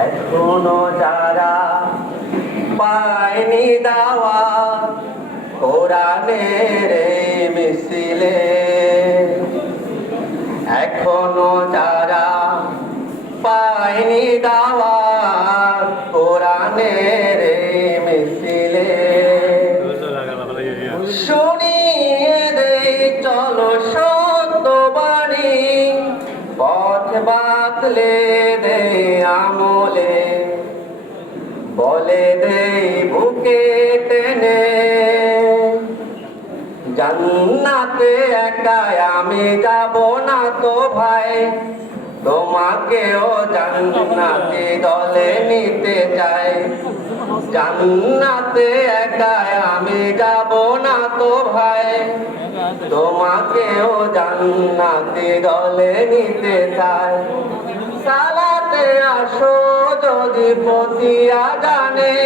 এখনো যারা পায়নি দাওয়া কোরআনের এই মিছিলে, এখনো যারা পায়নি দাওয়া কোরআনের এই মিছিলে, শুনিয়ে দেই চলো সত্য বাণী, পথ বাতলে দে আমলে, বলে দেই বুকে টেনে, জান্নাতে একাই আমি যাব না তো ভাই, তোমাকেও জান্নাতি দলে নিতে চাই। জান্নাতে একাই আমি যাব না তো ভাই, তোমাকেও জান্নাতি দলে নিতে চাই। সালাতে আসো যদি পতিয়া জানে,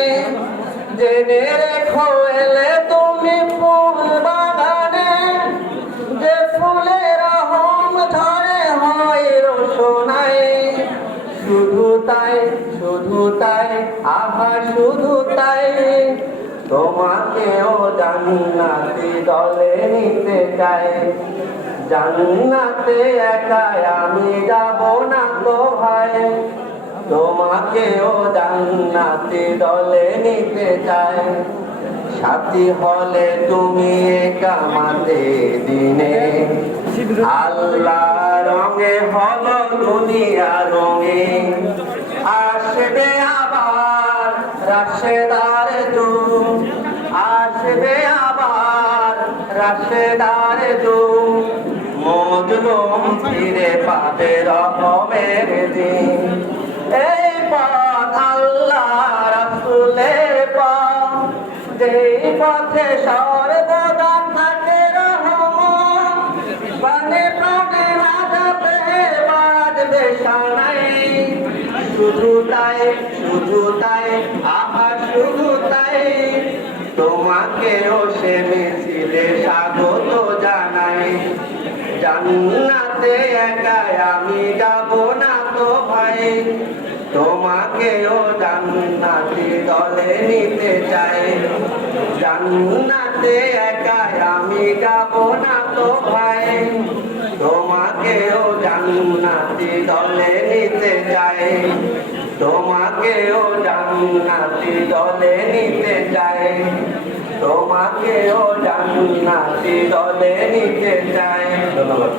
জেনে রেখো এলে তুমি ফুল বাগানে, যে ফুলের রহম ঝরে হয় রোশনাই। শুধু তাই শুধু তাই আহা শুধু তাই, তোমাকেও জান্নাতি দলে নিতে চাই। জান্নাতে একাই আমি যাব না তো ভাই, তোমাকেও জান্নাতি দলে নিতে চাই। সাথী হলে তুমি কামাতে দিনে, আল্লাহ রঙে হলো দুনিয়া রঙে। আসবে আবার রাশেদার যুগ, আসবে আবার রাশেদার যুগ, মজলুম ফিরে পাবে রহমের দিন। এই পথ আল্লাহ রাসূলের পথ, যেই পথে সর্বদা থাকে রহমত, প্রাণে প্রাণে বাজাবে বাজবে সানাই। শুধু তাই শুধু তাই আহা শুধু তাই, তোমাকেও সে মিছিলে স্বাগত জানাই। জান্নাতে একাই আমি যাব না তো ভাই, তোমাকেও জান্নাতি দলে নিতে চাই। জান্নাতে একাই আমি যাব না তো ভাই, তোমাকেও জান্নাতি দলে নিতে চাই। তোমাকেও জান্নাতি দলে নিতে চাই। তোমাকেও জান্নাতি দলে নিতে চাই। ধন্যবাদ।